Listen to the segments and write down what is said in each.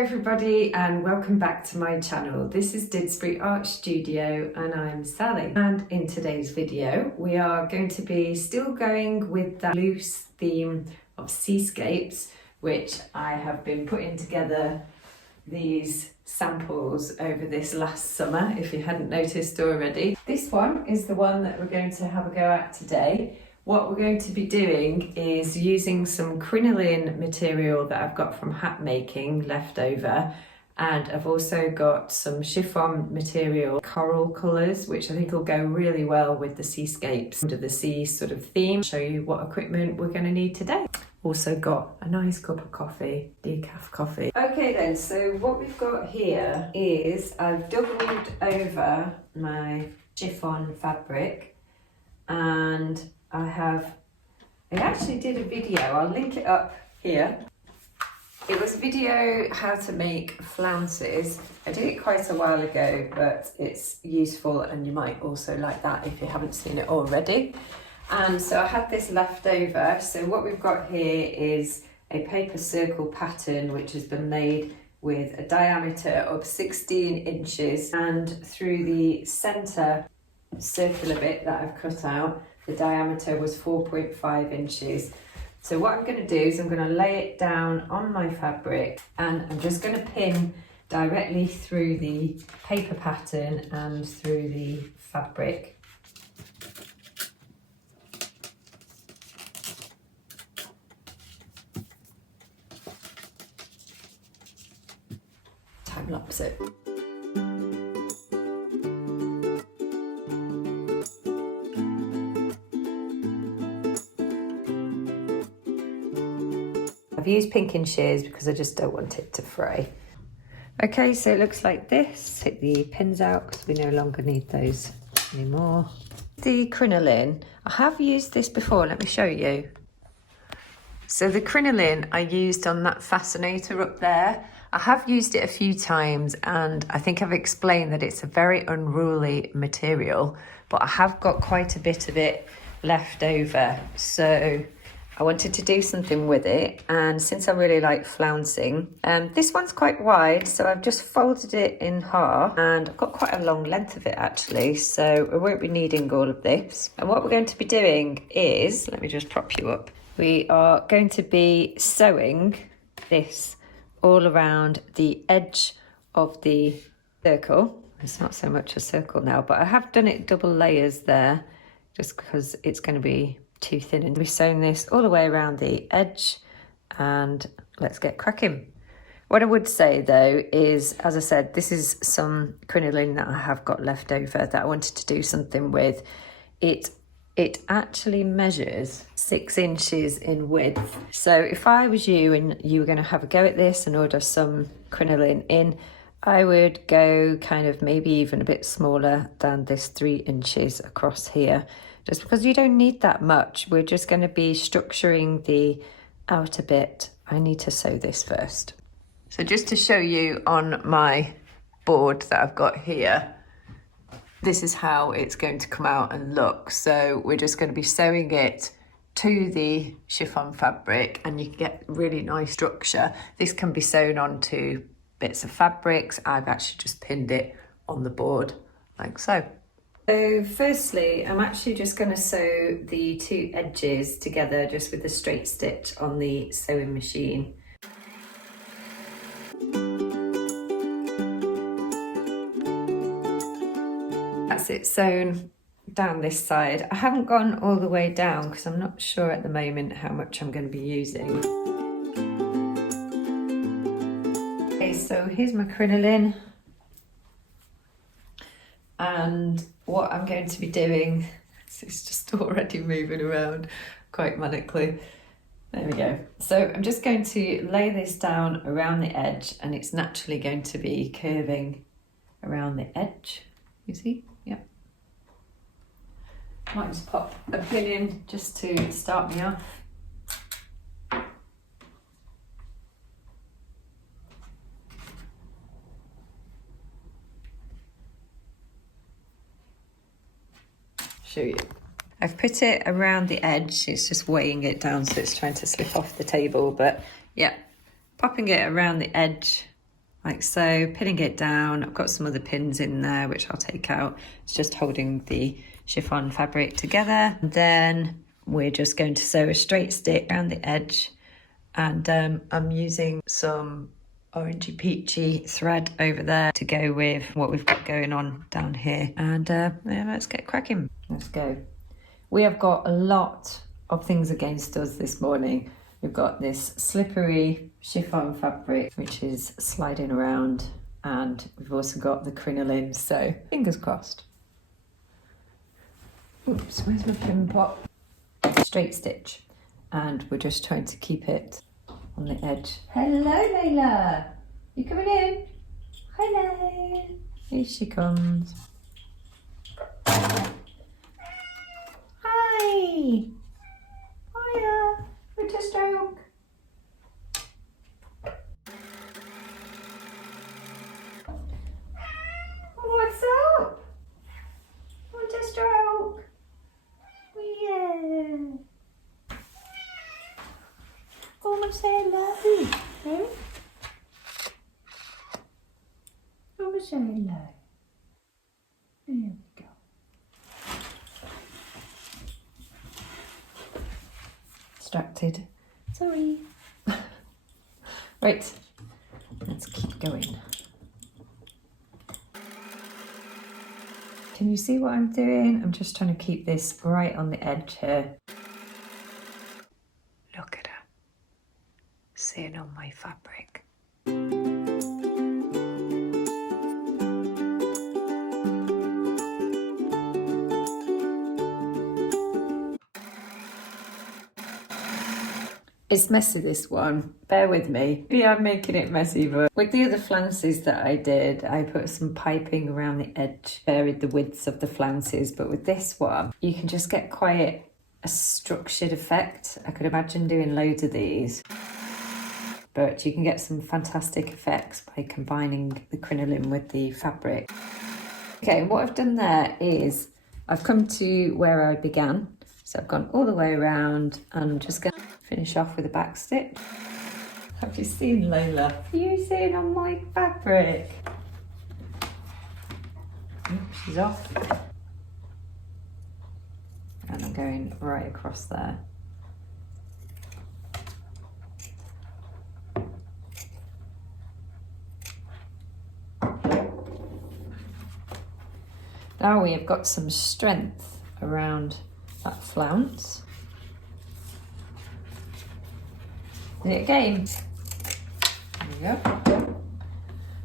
everybody and welcome back to my channel. This is Didsbury Art Studio and I'm Sally, and in today's video we are going to be still going with that loose theme of seascapes, which I have been putting together these samples over this last summer, if you hadn't noticed already. This one is the one that we're going to have a go at today. What we're going to be doing is using some crinoline material that I've got from hat making left over, and I've also got some chiffon material, coral colours, which I think will go really well with the seascapes, under the sea sort of theme. I'll show you what equipment we're going to need today. Also got a nice cup of coffee, decaf coffee. Okay then, so what we've got here is I've doubled over my chiffon fabric, and I actually did a video, I'll link it up here. It was a video how to make flounces. I did it quite a while ago, but it's useful and you might also like that if you haven't seen it already. And so I had this left over. So what we've got here is a paper circle pattern which has been made with a diameter of 16 inches, and through the centre circular bit that I've cut out, the diameter was 4.5 inches. So what I'm going to do is I'm going to lay it down on my fabric, and I'm just going to pin directly through the paper pattern and through the fabric. Time lapse it. I've used pinking shears because I just don't want it to fray. Okay, so it looks like this. Take the pins out because we no longer need those anymore. The crinoline, I have used this before, let me show you. So the crinoline I used on that fascinator up there. I have used it a few times and I think I've explained that it's a very unruly material, but I have got quite a bit of it left over. So I wanted to do something with it, and since I really like flouncing, this one's quite wide, so I've just folded it in half, and I've got quite a long length of it actually, so we won't be needing all of this. And what we're going to be doing is, let me just prop you up, we are going to be sewing this all around the edge of the circle. It's not so much a circle now, but I have done it double layers there, just because it's going to be too thin, and we've sewn this all the way around the edge, and let's get cracking. What I would say though is, as I said, this is some crinoline that I have got left over that I wanted to do something with. It actually measures 6 inches in width. So if I was you and you were going to have a go at this and order some crinoline in, I would go kind of maybe even a bit smaller than this 3 inches across here, just because you don't need that much. We're just going to be structuring the outer bit. I need to sew this first. So just to show you on my board that I've got here, this is how it's going to come out and look. So we're just going to be sewing it to the chiffon fabric, and you can get really nice structure. This can be sewn onto bits of fabrics. I've actually just pinned it on the board like so. So firstly, I'm actually just going to sew the two edges together just with a straight stitch on the sewing machine. That's it sewn down this side. I haven't gone all the way down because I'm not sure at the moment how much I'm going to be using. Okay, so here's my crinoline. And what I'm going to be doing, it's just already moving around quite manically. There we go. So I'm just going to lay this down around the edge, and it's naturally going to be curving around the edge. You see? Yep. Might just pop a pin in just to start me off. Show you. I've put it around the edge. It's just weighing it down, so it's trying to slip off the table, but yeah, popping it around the edge like so, pinning it down. I've got some other pins in there which I'll take out. It's just holding the chiffon fabric together. And then we're just going to sew a straight stitch around the edge, and I'm using some orangey peachy thread over there to go with what we've got going on down here. And yeah, let's get cracking. Let's go. We have got a lot of things against us this morning. We've got this slippery chiffon fabric which is sliding around, and we've also got the crinoline, so fingers crossed. Oops, where's my pin pot? Straight stitch, and we're just trying to keep it on the edge. Hello, Layla. You coming in? Hello. Here she comes. Hi. Hiya. Winter stroke. What's up? Winter stroke. Yeah. Come and say hello. Eh? Come and say hello. There we go. Distracted. Sorry. Right, let's keep going. Can you see what I'm doing? I'm just trying to keep this right on the edge here. Look at her, sitting on my fabric. It's messy, this one. Bear with me. Yeah, I'm making it messy, but with the other flounces that I did, I put some piping around the edge, varied the widths of the flounces, but with this one, you can just get quite a structured effect. I could imagine doing loads of these, but you can get some fantastic effects by combining the crinoline with the fabric. Okay, what I've done there is I've come to where I began. So I've gone all the way around, and I'm just going to finish off with a back stitch. Have you seen Layla? Are you sitting on my fabric? Oops, she's off. And I'm going right across there. Now we have got some strength around that flounce. And it again. There we go.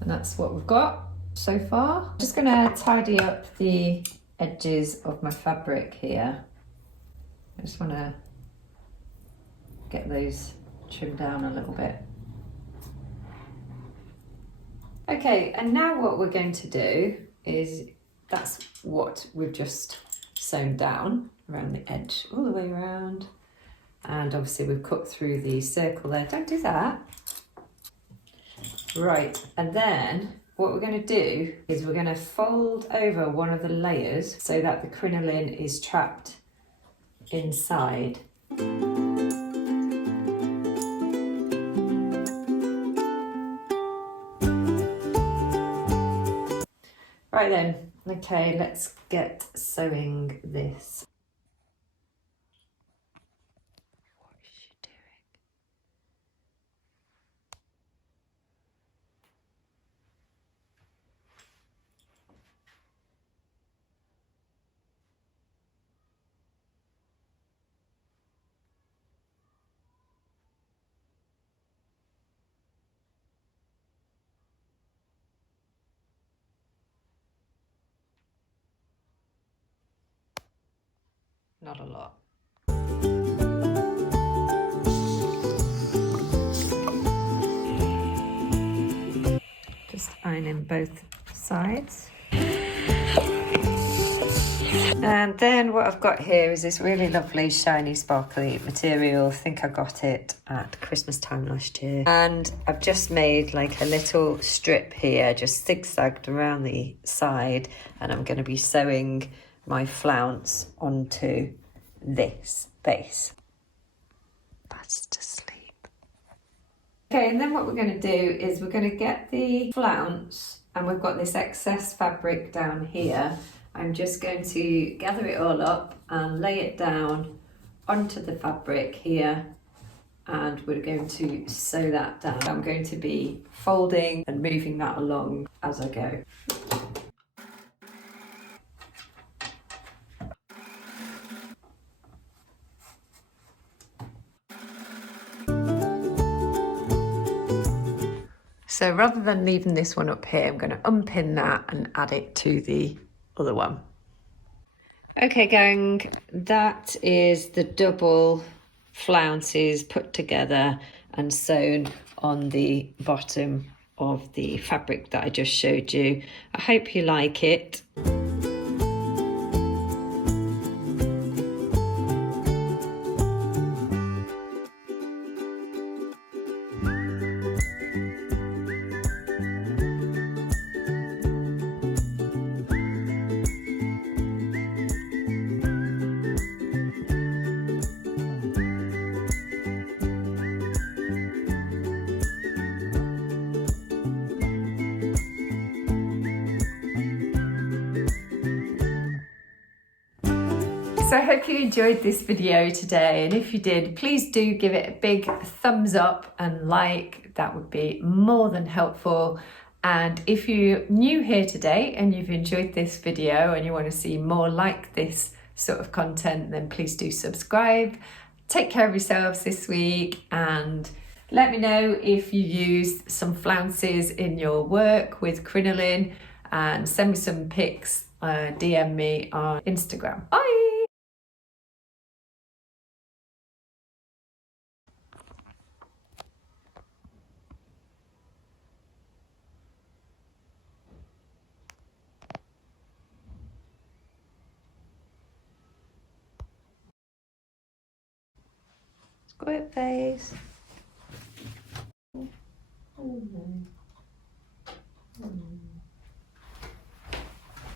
And that's what we've got so far. I'm just going to tidy up the edges of my fabric here. I just want to get those trimmed down a little bit. Okay, and now what we're going to do is, that's what we've just sewn down around the edge, all the way around. And obviously we've cut through the circle there. Don't do that. Right, and then what we're going to do is we're going to fold over one of the layers so that the crinoline is trapped inside. Right then, okay, let's get sewing this. What is she doing? Not a lot. Just ironing both sides. And then what I've got here is this really lovely shiny sparkly material. I think I got it at Christmas time last year. And I've just made like a little strip here, just zigzagged around the side, and I'm going to be sewing my flounce onto this base. Fast asleep. Okay, and then what we're going to do is we're going to get the flounce, and we've got this excess fabric down here. I'm just going to gather it all up and lay it down onto the fabric here, and we're going to sew that down. I'm going to be folding and moving that along as I go. So rather than leaving this one up here, I'm going to unpin that and add it to the other one. Okay gang, that is the double flounces put together and sewn on the bottom of the fabric that I just showed you. I hope you like it. So I hope you enjoyed this video today, and if you did, please do give it a big thumbs up and like. That would be more than helpful. And if you're new here today and you've enjoyed this video and you want to see more like this sort of content, then please do subscribe. Take care of yourselves this week, and let me know if you used some flounces in your work with crinoline, and send me some pics, DM me on Instagram. Bye! Squirt face. Oh no.